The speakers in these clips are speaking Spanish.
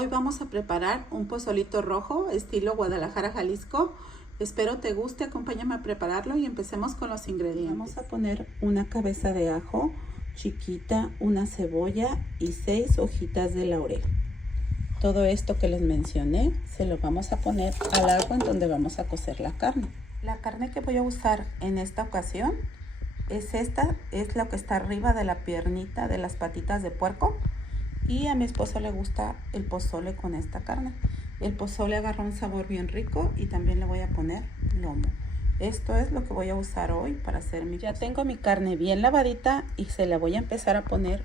Hoy vamos a preparar un pozolito rojo estilo Guadalajara, Jalisco. Espero te guste, acompáñame a prepararlo y empecemos con los ingredientes. Vamos a poner una cabeza de ajo chiquita, una cebolla y 6 hojitas de laurel. Todo esto que les mencioné se lo vamos a poner al agua en donde vamos a cocer la carne. La carne que voy a usar en esta ocasión es lo que está arriba de la piernita de las patitas de puerco. Y a mi esposo le gusta el pozole con esta carne. El pozole agarra un sabor bien rico y también le voy a poner lomo. Esto es lo que voy a usar hoy para hacer mi pozole. Ya tengo mi carne bien lavadita y se la voy a empezar a poner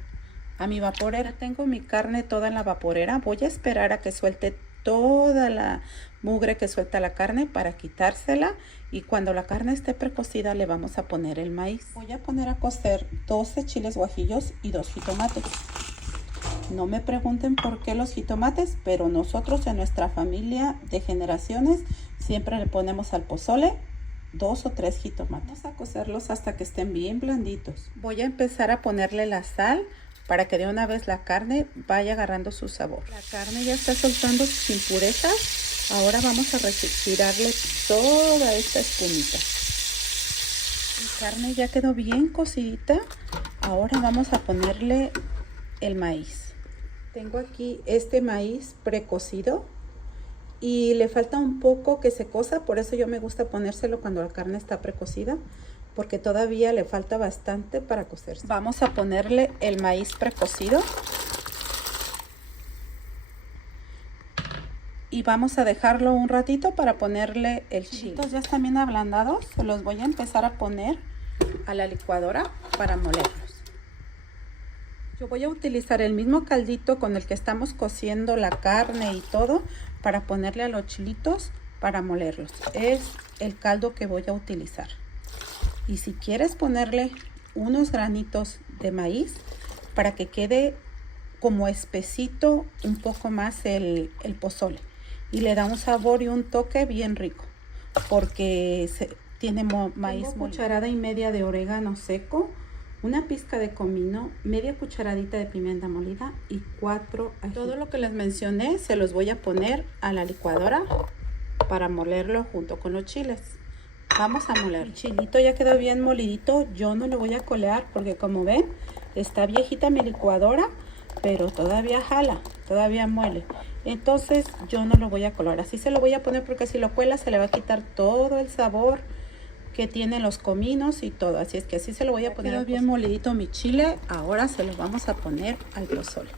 a mi vaporera. Tengo mi carne toda en la vaporera. Voy a esperar a que suelte toda la mugre que suelta la carne para quitársela, y cuando la carne esté precocida le vamos a poner el maíz. Voy a poner a cocer 12 chiles guajillos y 2 jitomates. No me pregunten por qué los jitomates, pero nosotros en nuestra familia de generaciones siempre le ponemos al pozole 2 o 3 jitomates. Vamos a cocerlos hasta que estén bien blanditos. Voy a empezar a ponerle la sal para que de una vez la carne vaya agarrando su sabor. La carne ya está soltando sus impurezas. Ahora vamos a retirarle toda esta espumita. Mi carne ya quedó bien cocidita. Ahora vamos a ponerle el maíz. Tengo aquí este maíz precocido y le falta un poco que se cosa, por eso yo me gusta ponérselo cuando la carne está precocida, porque todavía le falta bastante para cocerse. Vamos a ponerle el maíz precocido y vamos a dejarlo un ratito para ponerle el chile. Ya están bien ablandados, se los voy a empezar a poner a la licuadora para molerlos. Yo voy a utilizar el mismo caldito con el que estamos cociendo la carne y todo para ponerle a los chilitos para molerlos. Es el caldo que voy a utilizar. Y si quieres ponerle unos granitos de maíz para que quede como espesito un poco más el pozole. Y le da un sabor y un toque bien rico porque tiene maíz molido. Cucharada y media de orégano seco, una pizca de comino, media cucharadita de pimienta molida y 4 ají. Todo lo que les mencioné se los voy a poner a la licuadora para molerlo junto con los chiles. Vamos a moler. El chilito ya quedó bien molidito. Yo no lo voy a colear porque, como ven, está viejita mi licuadora, pero todavía jala, todavía muele. Entonces yo no lo voy a colar. Así se lo voy a poner porque si lo cuela se le va a quitar todo el sabor que tienen los cominos y todo. Así es que así se lo voy a poner. Quedó bien molidito mi chile. Ahora se lo vamos a poner al pozole.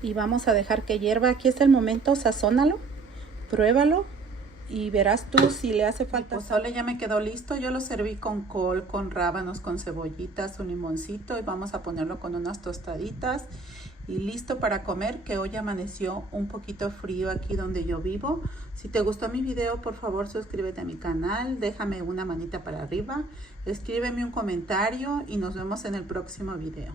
Y vamos a dejar que hierva. Aquí es el momento, sazónalo, pruébalo y verás tú si le hace falta. El pozole ya me quedó listo. Yo lo serví con col, con rábanos, con cebollitas, un limoncito, y vamos a ponerlo con unas tostaditas y listo para comer, que hoy amaneció un poquito frío aquí donde yo vivo. Si te gustó mi video, por favor suscríbete a mi canal, déjame una manita para arriba, escríbeme un comentario y nos vemos en el próximo video.